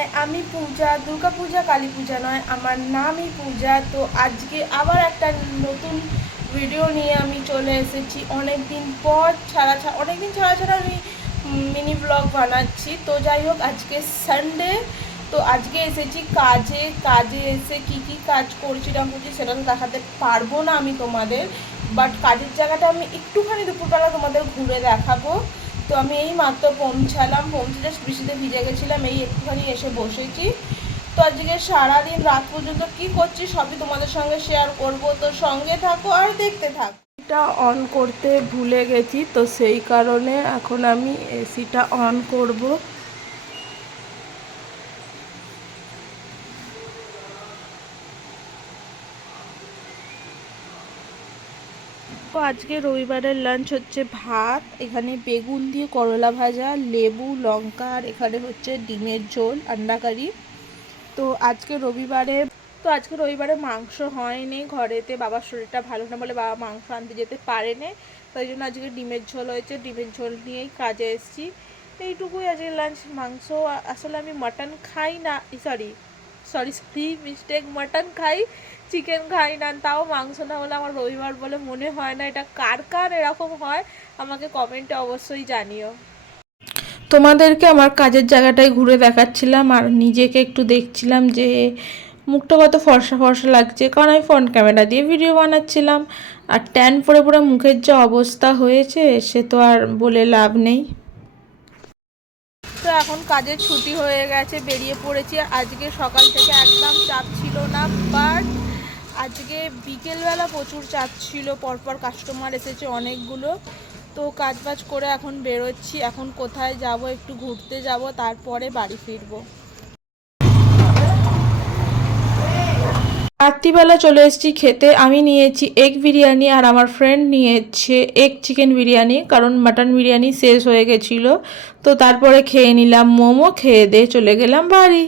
High, আমি পূজা। দুর্গা পূজা কালী পূজা নয়, আমার নামই পূজা। তো আজকে আবার একটা নতুন ভিডিও নিয়ে আমি চলে এসেছি। অনেক দিন ছাড়া আমি মিনি ব্লগ বানাচ্ছি। তো যাই হোক, আজকে সানডে, তো আজকে এসেছি কাজে এসে কি কাজ করছি না করছি সেটা তো দেখাতে পারবো না আমি তোমাদের, বাট কাজের জায়গাটা আমি একটুখানি দুপুরবেলা তোমাদের ঘুরে দেখাবো। তো আমি এই মাত্র পৌঁছে জাস্ট বৃষ্টিতে ভিজে গেছিলাম, এই একটুখানি এসে বসেছি। তো আজকে সারাদিন রাত পর্যন্ত কি করছি সবই তোমাদের সঙ্গে শেয়ার করব, তো সঙ্গে থাকো আর দেখতে থাকো। এটা অন করতে ভুলে গেছি, তো সেই কারণে এখন আমি এসিটা অন করব। তো আজকে রবিবারের লাঞ্চ হচ্ছে ভাত, এখানে বেগুন দিয়ে করলা ভাজা, লেবু, লঙ্কা, আর এখানে হচ্ছে ডিমের ঝোল, আন্ডা কারি। তো আজকে রবিবারে মাংস হয়নি ঘরেতে, বাবার শরীরটা ভালো না বলে বাবা মাংস আনতে যেতে পারেনি। তাই জন্য আজকে ডিমের ঝোল হয়েছে, ডিমের ঝোল নিয়েই কাজে এসেছি। এইটুকুই আজকে লাঞ্চ। মাংস আসলে আমি মাটন খাই না, sorry sorry sorry mistake, mutton খাই, চিকেন খাই না। তাও মাংস না হলে আমার রবিবার বলে মনে হয় না। এটা কার কার এরকম হয় আমাকে কমেন্টে অবশ্যই জানিও। তোমাদেরকে আমার কাজের জায়গাটায় ঘুরে দেখাচ্ছিলাম আর নিজেকে একটু দেখছিলাম যে মুখটা কত ফর্সা ফর্সা লাগছে, কারণ আমি ফ্রন্ট ক্যামেরা দিয়ে ভিডিও বানাচ্ছিলাম। আর ট্যান পরে পরে মুখের যে অবস্থা হয়েছে সে তো আর বলে লাভ নেই। তো এখন কাজের ছুটি হয়ে গেছে, বেরিয়ে পড়েছি। আজকে সকাল থেকে একদম চাপ ছিল না, বাট আজকে বিকেলবেলা প্রচুর চাপ ছিল, পরপর কাস্টমার এসেছে অনেকগুলো। তো কাজবাজ করে এখন বেরোচ্ছি। এখন কোথায় যাব, একটু ঘুরতে যাব, তারপরে বাড়ি ফিরবো। রাত্রিবেলা চলে এসেছি খেতে। আমি নিয়েছি এগ বিরিয়ানি আর আমার ফ্রেন্ড নিয়েছে এগ চিকেন বিরিয়ানি, কারণ মাটন বিরিয়ানি শেষ হয়ে গেছিলো। তো তারপরে খেয়ে নিলাম মোমো, খেয়ে দিয়ে চলে গেলাম বাড়ি।